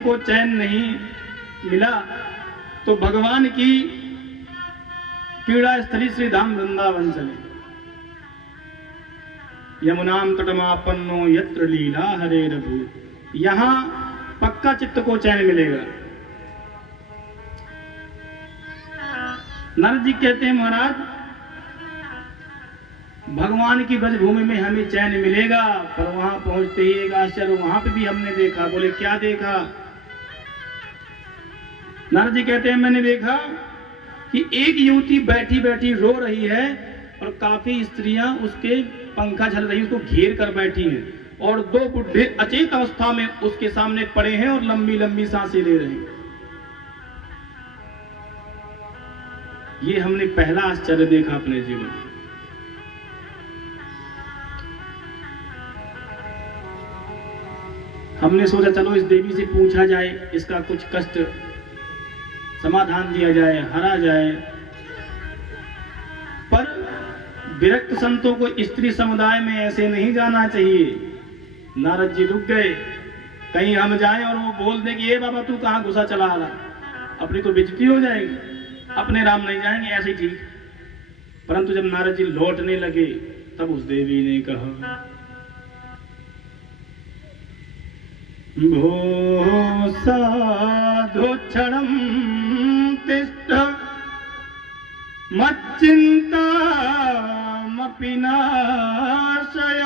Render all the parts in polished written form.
को चैन नहीं मिला तो भगवान की क्रीड़ा स्थली श्री धाम वृंदावन चले। यमुनाम तटमापन्नो यत्र लीला हरे रघु, यहां पक्का चित्त को चैन मिलेगा। नारद जी कहते हैं महाराज भगवान की ब्रजभूमि में हमें चैन मिलेगा, पर वहां पहुंचते ही एक आश्चर्य वहां पे भी हमने देखा। बोले क्या देखा? नारद जी कहते हैं मैंने देखा कि एक युवती बैठी बैठी रो रही है और काफी स्त्रियां उसके पंखा झल रही, उसको घेर कर बैठी हैं, और दो बुढ़े अचेत अवस्था में उसके सामने पड़े हैं और लंबी लंबी सांसें ले रहे हैं। ये हमने पहला आश्चर्य देखा अपने जीवन में। हमने सोचा चलो इस देवी से पूछा जाए, इसका कुछ कष्ट समाधान दिया जाए, हरा जाए। पर विरक्त संतों को स्त्री समुदाय में ऐसे नहीं जाना चाहिए। नारद जी रुक गए, कहीं हम जाएं और वो बोल दे कि ये बाबा तू कहां घुसा चला आ रहा, अपनी तो बेइज्जती हो जाएगी, अपने राम नहीं जाएंगे, ऐसे ही ठीक। परंतु जब नारद जी लौटने लगे तब उस देवी ने कहा भो साधु क्षणं तिष्ठ मच्चिन्तामपि नाशय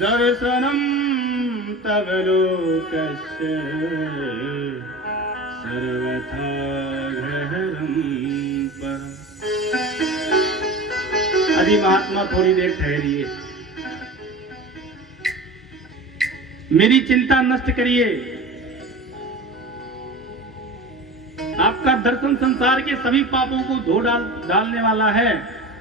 दर्शनं तव लोकस्य सर्वथा गहनं परम्। अभी महात्मा थोड़ी देर ठहरिए, मेरी चिंता नष्ट करिए। आपका दर्शन संसार के सभी पापों को धो डालने वाला है,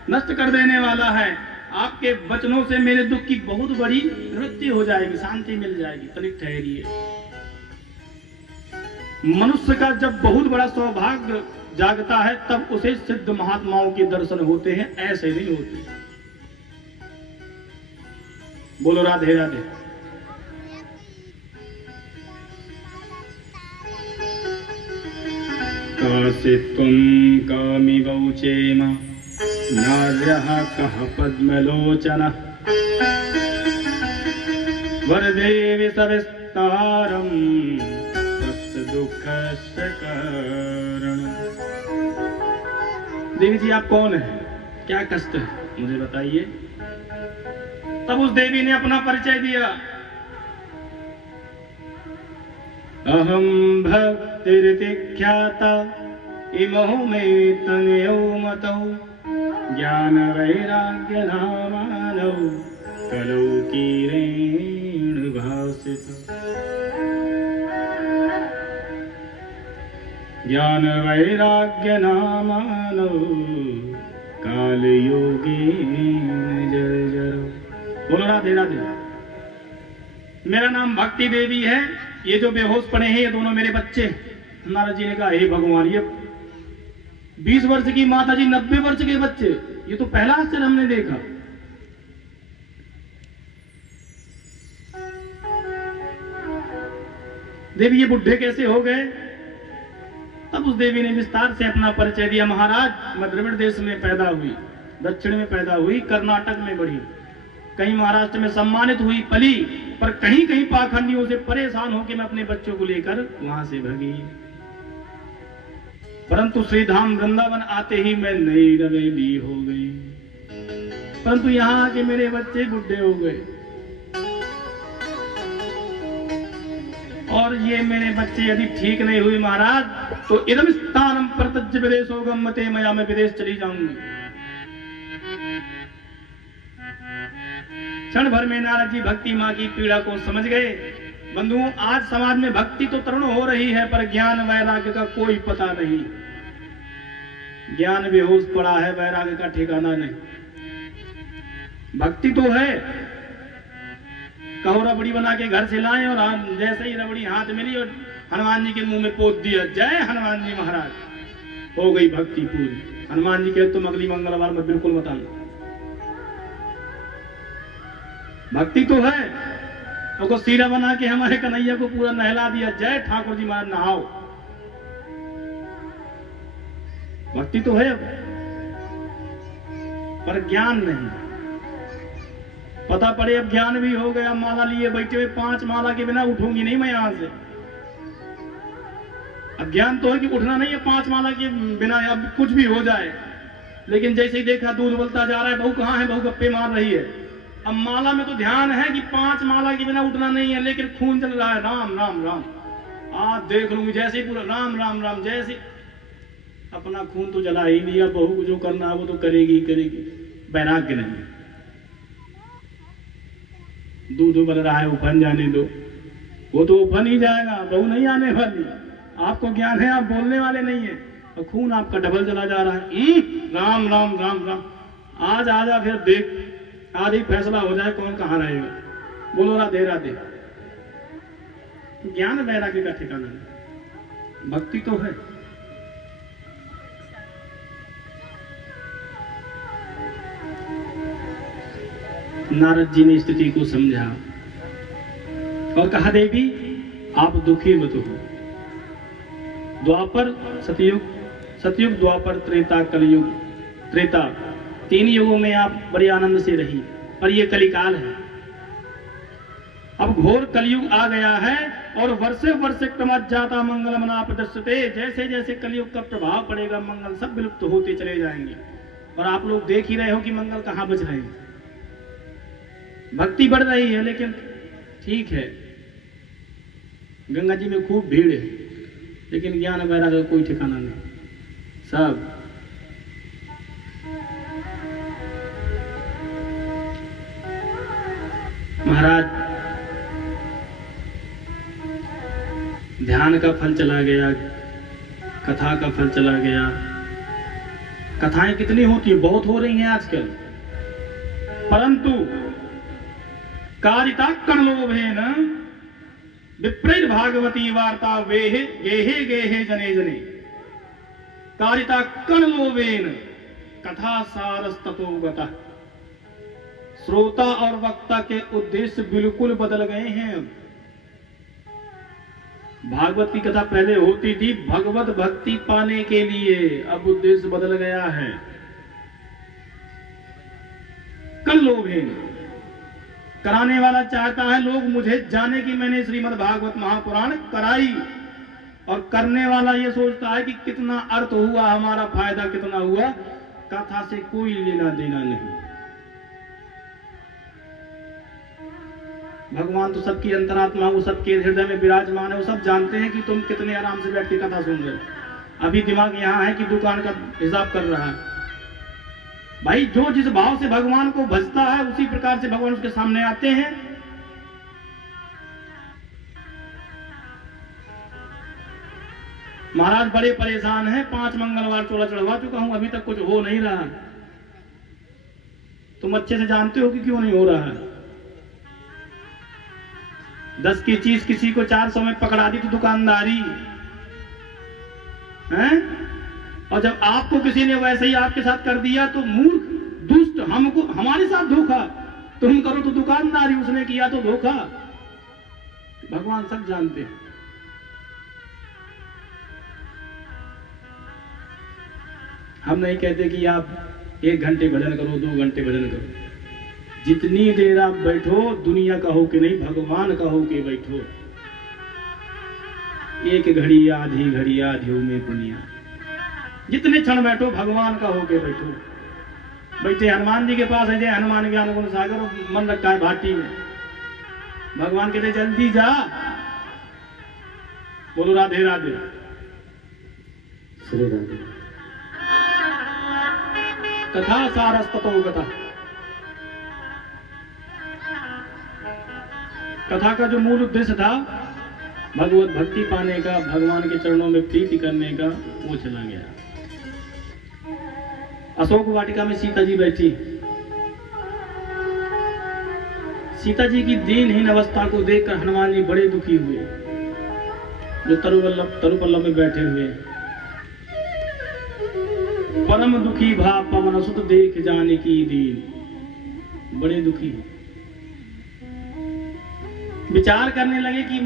नष्ट कर देने वाला है। आपके वचनों से मेरे दुख की बहुत बड़ी निवृत्ति हो जाएगी, शांति मिल जाएगी। तनिक ठहरिए। मनुष्य का जब बहुत बड़ा सौभाग्य जागता है तब उसे सिद्ध महात्माओं के दर्शन होते हैं, ऐसे नहीं होते। बोलो राधे राधे। कासित्वं कामि वौचेम नार्यः कः पद्मलोचनः वरदेवी सविस्तारं तस्य दुःखस्य कारणम्। देवी जी आप कौन है, क्या कष्ट है, मुझे बताइए। तब उस देवी ने अपना परिचय दिया। अहम भक्तिर्विख्याता इमहो मे तनयो मतौ ज्ञान वैराग्य नामानौ कलौ कीरेण भासितौ। ज्ञान वैराग्य नामानौ कालयोगेन जर्जरौ। बोलो राधे राधे। मेरा नाम भक्ति देवी है, ये जो बेहोश पड़े हैं ये दोनों मेरे बच्चे। नारद जी ने कहा हे भगवान, ये 20 वर्ष की माता जी 90 वर्ष के बच्चे, ये तो पहला आश्चर्य हमने देखा। देवी ये बुढ़े कैसे हो गए? तब उस देवी ने विस्तार से अपना परिचय दिया। महाराज मैं द्रविड़ देश में पैदा हुई, दक्षिण में पैदा हुई, कर्नाटक में बढ़ी, कहीं महाराष्ट्र में सम्मानित हुई पली, पर कहीं कहीं पाखंडियों से परेशान होकर मैं अपने बच्चों को लेकर वहां से भागी। परंतु श्रीधाम वृंदावन आते ही मैं नई रवेली हो गई, परंतु यहां आके मेरे बच्चे बुढ़े हो गए। और ये मेरे बच्चे यदि ठीक नहीं हुई महाराज तो इदम स्थानम प्रत्यज्य विदेशो गम्यते मया, मैं विदेश चली जाऊंगी। क्षण भर में नारद जी भक्ति माँ की पीड़ा को समझ गए। बंधुओं आज समाज में भक्ति तो तरुण हो रही है पर ज्ञान वैराग्य का कोई पता नहीं। ज्ञान बेहोश पड़ा है, वैराग्य का ठिकाना नहीं। भक्ति तो है, कहो रबड़ी बना के घर से लाए और जैसे ही रबड़ी हाथ मिली और हनुमान जी के मुंह में पोत दिया, जय हनुमान जी महाराज, हो गई भक्ति पूरी। हनुमान जी के तुम अगली मंगलवार में बिल्कुल बताना। भक्ति तो है उसको सीरा बना के हमारे कन्हैया को पूरा नहला दिया, जय ठाकुर जी महाराज नहाओ। भक्ति तो है पर ज्ञान नहीं। पता पड़े अब ज्ञान भी हो गया, माला लिए बैठे हुए, 5 माला के बिना उठूंगी नहीं मैं यहां से। अब ज्ञान तो है कि उठना नहीं है 5 माला के बिना, अब कुछ भी हो जाए। लेकिन जैसे ही देखा दूध उबलता जा रहा है, बहू कहाँ है, बहू गप्पे मार रही है। अब माला में तो ध्यान है कि 5 माला के बिना उठना नहीं है, लेकिन खून चल रहा है राम राम राम। आज देख लूंगी जैसे ही पूरा राम राम राम, जैसे अपना खून तो जला ही लिया, बहू को जो करना है वो तो करेगी करेगी, वैराग्य नहीं। दूध उबल रहा है, उफन जाने दो, वो तो उफन ही जाएगा, बहू नहीं आने वाली। आपको ज्ञान है, आप बोलने वाले नहीं है, और खून आपका डबल चला जा रहा है। राम राम राम राम। आज आजा फिर देख, आज ही फैसला हो जाए कौन कहाँ रहेगा। बोलो राधे राधे। ज्ञान वैराग्य का ठिकाना है, भक्ति तो है। नारद जी ने स्थिति को समझा और कहा, देवी आप दुखी मत हो। द्वापर सतयुग, सतयुग द्वापर त्रेता कलयुग, त्रेता 3 युगों में आप बड़े आनंद से रही, और ये कलिकाल है। अब घोर कलयुग आ गया है और वर्षे वर्षे क्रमश जाता मंगल मना प्रदर्शते। जैसे जैसे कलयुग का प्रभाव पड़ेगा मंगल सब विलुप्त होते चले जाएंगे, और आप लोग देख ही रहे हो कि मंगल कहाँ बच रहे हैं। भक्ति बढ़ रही है, लेकिन ठीक है, गंगा जी में खूब भीड़ है, लेकिन ज्ञान वैराग्य का कोई ठिकाना नहीं। सब महाराज ध्यान का फल चला गया, कथा का फल चला गया। कथाएं कितनी होती है, बहुत हो रही हैं आजकल, परंतु कारिता कर्णलोभेन विप्रेर भागवती वार्ता वेहे गेहे गेहे जने जने। कारिता कर्णलोभेन कथा सारस्ततो गतः। श्रोता और वक्ता के उद्देश्य बिल्कुल बदल गए हैं। भागवत की कथा पहले होती थी भगवत भक्ति पाने के लिए, अब उद्देश्य बदल गया है। कर्णलोभेन कराने वाला चाहता है लोग मुझे जाने कि मैंने श्रीमद् भागवत महापुराण कराई, और करने वाला ये सोचता है कि कितना अर्थ हुआ, हमारा फायदा कितना हुआ। कथा से कोई लेना देना नहीं। भगवान तो सबकी अंतरात्मा, वो सबके हृदय में विराजमान है, वो सब जानते हैं कि तुम कितने आराम से बैठ के कथा सुन रहे हो। अभी दिमाग यहाँ है कि दुकान का हिसाब कर रहा है। भाई जो जिस भाव से भगवान को भजता है उसी प्रकार से भगवान उसके सामने आते हैं। महाराज बड़े परेशान हैं, 5 मंगलवार चोला चढ़वा चुका हूं, अभी तक कुछ हो नहीं रहा। तुम अच्छे से जानते हो कि क्यों नहीं हो रहा है। 10 की चीज किसी को 400 में पकड़ा दी तो दुकानदारी है, और जब आपको किसी ने वैसे ही आपके साथ कर दिया तो मूर्ख दुष्ट, हमको हमारे साथ धोखा, तुम करो तो दुकानदारी, उसने किया तो धोखा। भगवान सब जानते हैं। हम नहीं कहते कि आप 1 घंटे भजन करो, 2 घंटे भजन करो। जितनी देर आप बैठो, दुनिया का हो के नहीं, भगवान का हो के बैठो। 1 घड़ी आधी घड़ी आधियों में दुनिया। जितने क्षण बैठो भगवान का होके बैठो। बैठे हनुमान जी के पास है, जय हनुमान ज्ञान गुण सागर, मन रखा है भाटी में। भगवान कहते जल्दी जा। बोलो राधे राधे। श्री राधे। कथा सारस्ततो गतः। कथा का जो मूल उद्देश्य था भगवत भक्ति पाने का, भगवान के चरणों में प्रीति करने का, वो चला गया। अशोक वाटिका में सीता जी बैठी। सीता जी की दीनहीन अवस्था को देखकर हनुमान जी बड़े दुखी हुए, जो तरुपल्लव में बैठे हुए। परम दुखी भा पवन सुत देख जानकी दीन। बड़े दुखी। विचार करने लगे कि